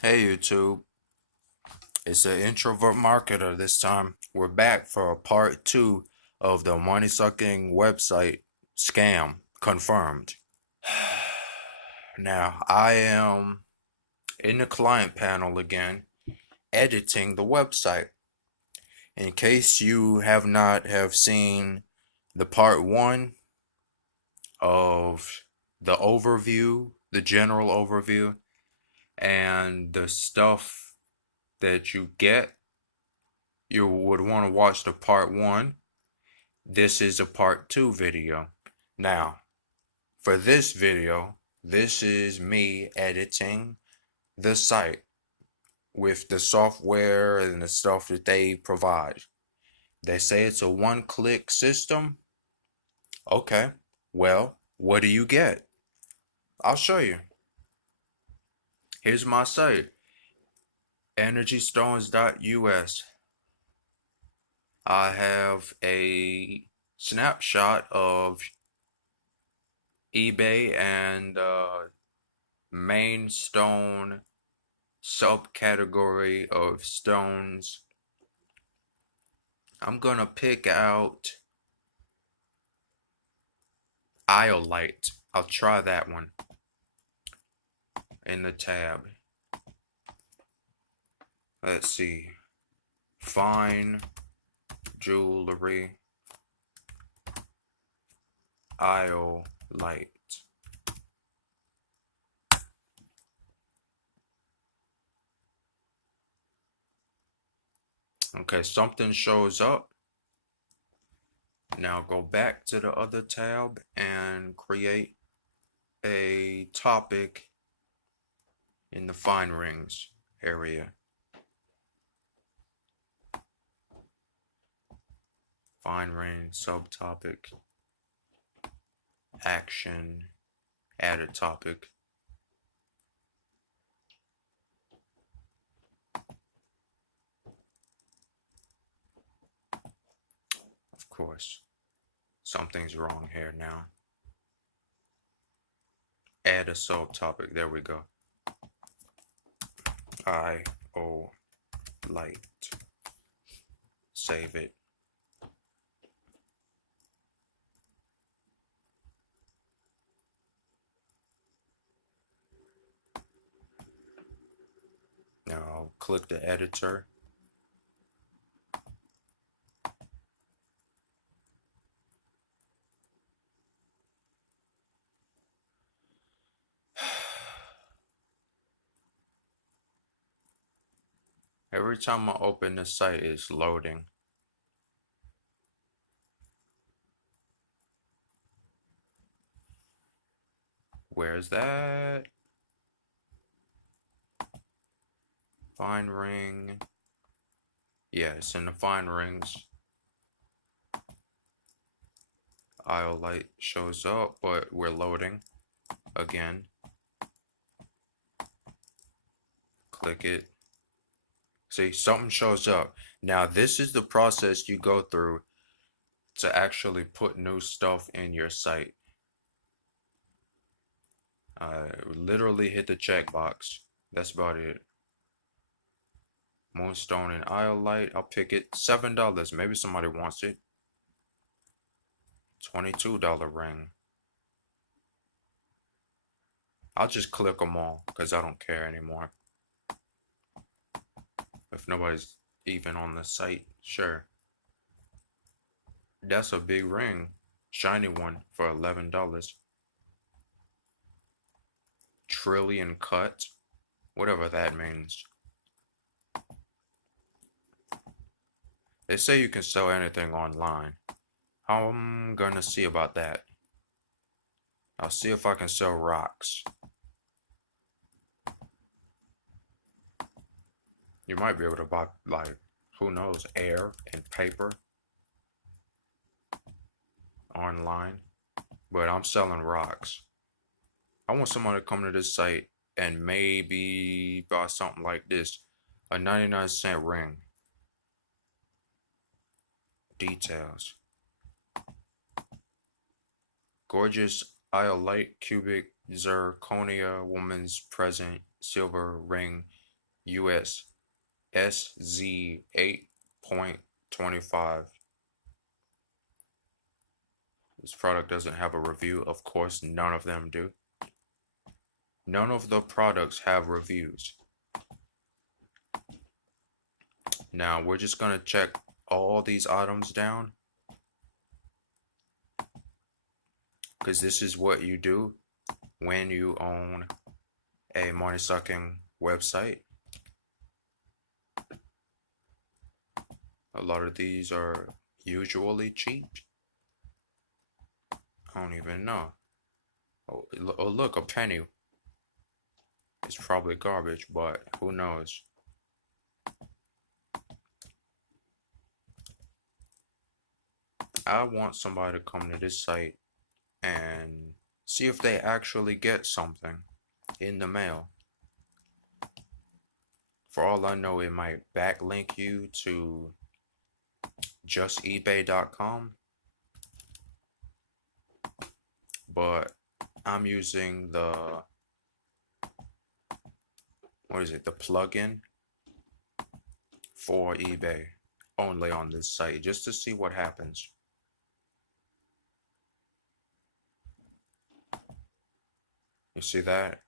Hey YouTube, it's the introvert marketer this time. We're back for part two of the money sucking website scam confirmed. Now, I am in the client panel again, editing the website. In case you have not have seen the part one of the overview, the general overview, and the stuff that you get, you would want to watch the part one. This is a part two video. Now, for this video, this is me editing the site with the software and the stuff that they provide. They say it's a one-click system. Okay, well, what do you get? I'll show you. Here's my site, energystones.us. I have a snapshot of eBay and main stone subcategory of stones. I'm gonna pick out iolite. I'll try that one in the tab. Let's see. Fine jewelry iolite. Okay, something shows up. Now go back to the other tab and create a topic in the fine rings area. Fine ring subtopic, action, add a topic. Of course, something's wrong here now. Add a subtopic. There we go. I-O light. Save it. Now I'll click the editor. Every time I open the site, it's loading. Where's that? Fine ring. Yeah, it's in the fine rings. Iolite shows up, but we're loading again. Click it. See, something shows up. Now, this is the process you go through to actually put new stuff in your site. Literally hit the checkbox. That's about it. Moonstone and Iolite. I'll pick it. $7. Maybe somebody wants it. $22 ring. I'll just click them all because I don't care anymore. If nobody's even on the site, sure. That's a big ring. Shiny one for $11. Trillion cut. Whatever that means. They say you can sell anything online. I'm gonna see about that. I'll see if I can sell rocks. You might be able to buy, like, who knows, air and paper online. But I'm selling rocks. I want someone to come to this site and maybe buy something like this. A 99-cent ring. Details. Gorgeous iolite cubic zirconia woman's present silver ring US SZ 8.25. This product doesn't have a review. Of course, none of them do. None of the products have reviews. Now, we're just going to check all these items down, because this is what you do when you own a money-sucking website. A lot of these are usually cheap. I don't even know. Oh, look, a penny. It's probably garbage, but who knows? I want somebody to come to this site and see if they actually get something in the mail. For all I know, it might backlink you to justetbay.com, but I'm using the plugin for eBay only on this site, just to see what happens. You see that?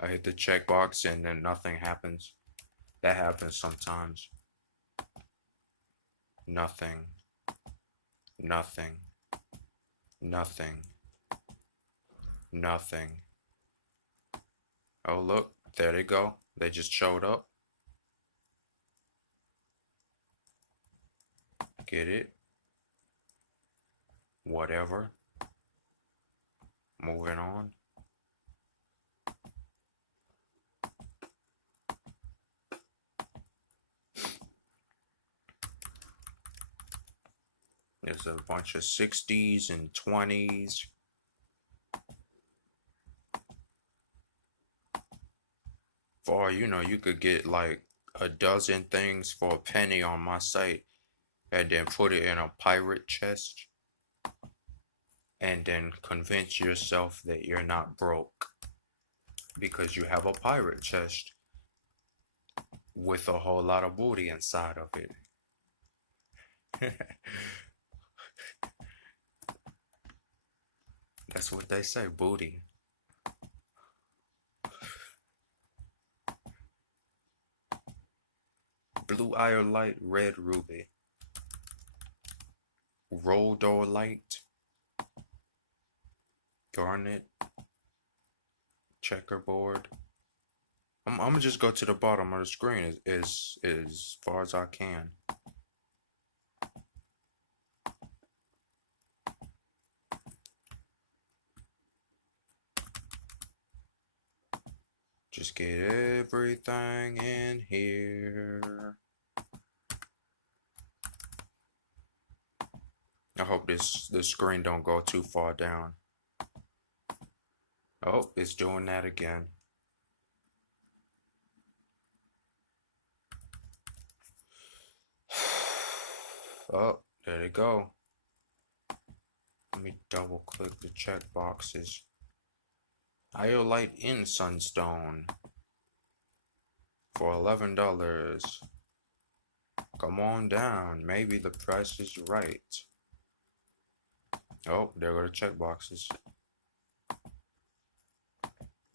I hit the checkbox and then nothing happens. That happens sometimes. Nothing. Nothing. Nothing. Nothing. Oh, look, there they go. They just showed up. Get it? Whatever. Moving on. There's a bunch of 60s and 20s. For all you know, you could get like a dozen things for a penny on my site and then put it in a pirate chest and then convince yourself that you're not broke because you have a pirate chest with a whole lot of booty inside of it. That's what they say, booty. Blue iolite, red ruby. Rhodolite, garnet, checkerboard. I'm gonna just go to the bottom of the screen as far as I can. Just get everything in here. I hope the screen don't go too far down. Oh, it's doing that again. Oh, there they go. Let me double click the check boxes. Iolite in Sunstone for $11. Come on down. Maybe the price is right. Oh, there go the check boxes.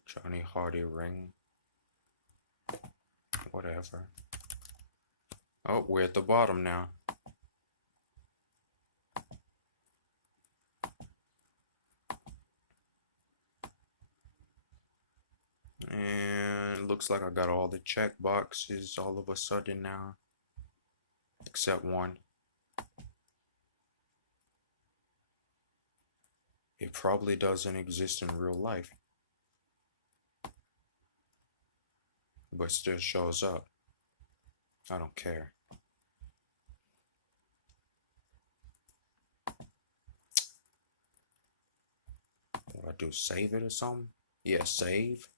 Johnny Hardy ring. Whatever. Oh, we're at the bottom now. And it looks like I got all the check boxes all of a sudden now. Except one. It probably doesn't exist in real life, but still shows up. I don't care. What do I do? Save it or something? Yeah, save.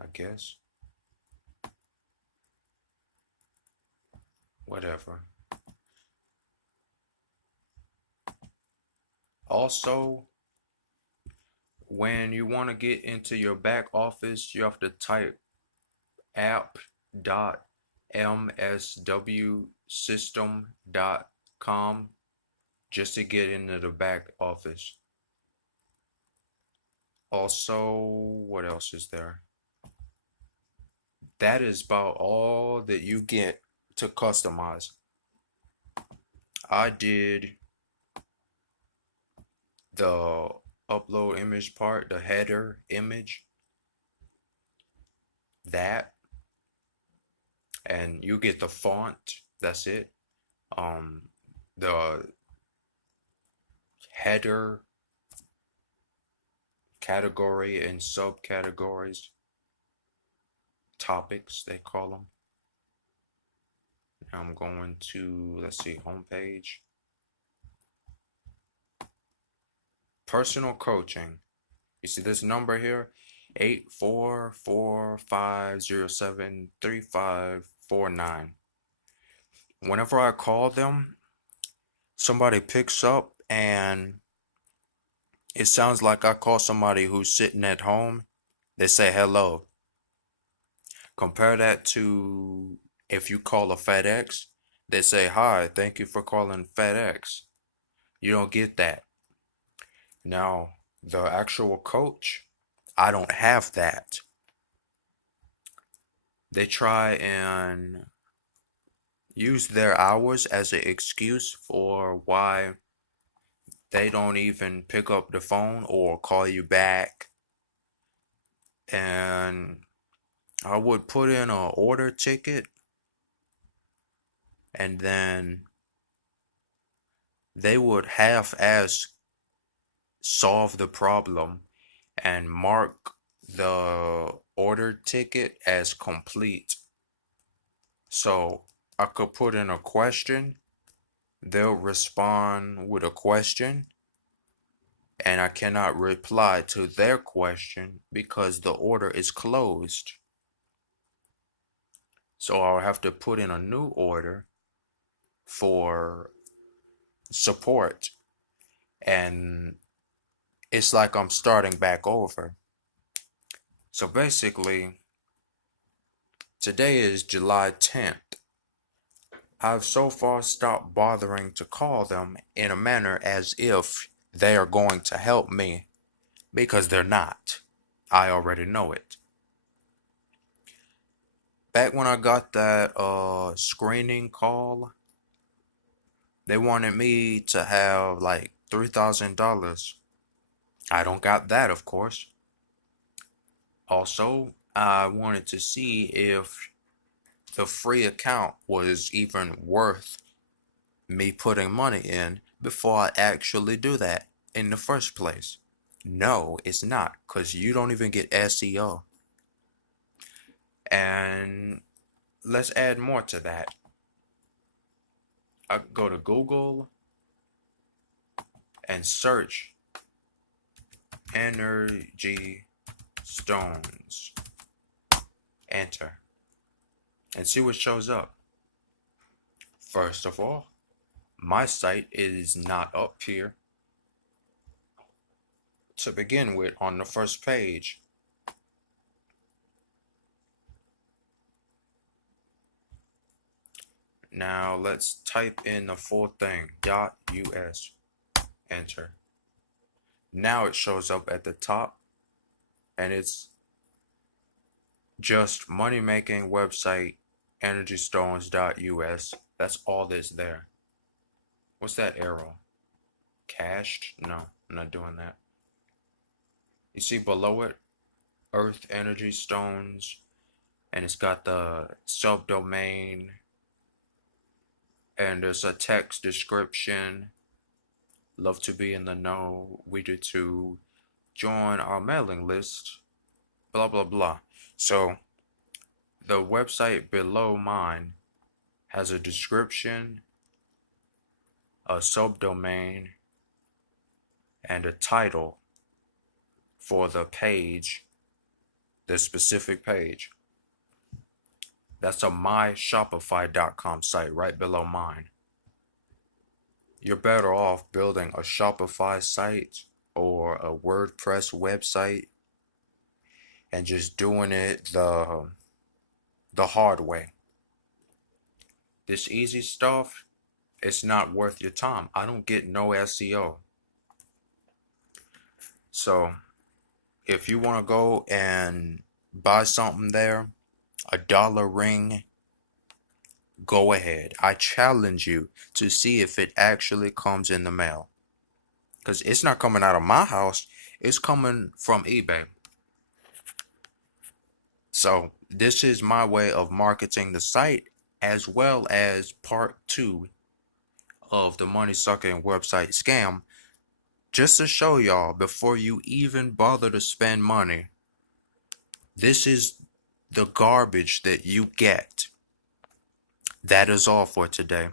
I guess. Whatever. Also, when you want to get into your back office, you have to type app.mswsystem.com just to get into the back office. Also, what else is there? That is about all that you get to customize. I did the upload image part, the header image, that, and you get the font. That's it. The header category and subcategories, topics they call them. Now I'm going to, let's see, homepage. Personal coaching. You see this number here? 844-507-3549. Whenever I call them, somebody picks up and it sounds like I call somebody who's sitting at home. They say hello. Compare that to if you call a FedEx, they say hi, thank you for calling FedEx. You don't get that. Now, the actual coach, I don't have that. They try and use their hours as an excuse for why they don't even pick up the phone or call you back. And I would put in an order ticket and then they would half-ass solve the problem and mark the order ticket as complete. So I could put in a question, they'll respond with a question, and I cannot reply to their question because the order is closed. So I'll have to put in a new order for support, and it's like I'm starting back over. So basically, today is July 10th. I've so far stopped bothering to call them in a manner as if they are going to help me, because they're not. I already know it. Back when I got that screening call, they wanted me to have like $3,000. I don't got that, of course. Also, I wanted to see if the free account was even worth me putting money in before I actually do that in the first place. No, it's not, because you don't even get SEO. And let's add more to that. I go to Google and search energy stones. Enter. And see what shows up. First of all, my site is not up here to begin with on the first page. Now let's type in the full thing, .us. Enter. Now it shows up at the top, and it's just money making website energystones.us. That's all that's there. What's that arrow? Cached? No, I'm not doing that. You see below it, Earth Energy Stones, and it's got the subdomain, and there's a text description. Love to be in the know. We do too. Join our mailing list. Blah blah blah. So the website below mine has a description, a subdomain, and a title for the page, the specific page. That's a myshopify.com site right below mine. You're better off building a Shopify site or a WordPress website and just doing it the hard way. This easy stuff, it's not worth your time. I don't get no SEO. So if you want to go and buy something there, a dollar ring, go ahead. I challenge you to see if it actually comes in the mail. Because it's not coming out of my house, it's coming from eBay. So this is my way of marketing the site, as well as part 2 of the money sucking website scam, just to show y'all before you even bother to spend money, this is the garbage that you get. That is all for today.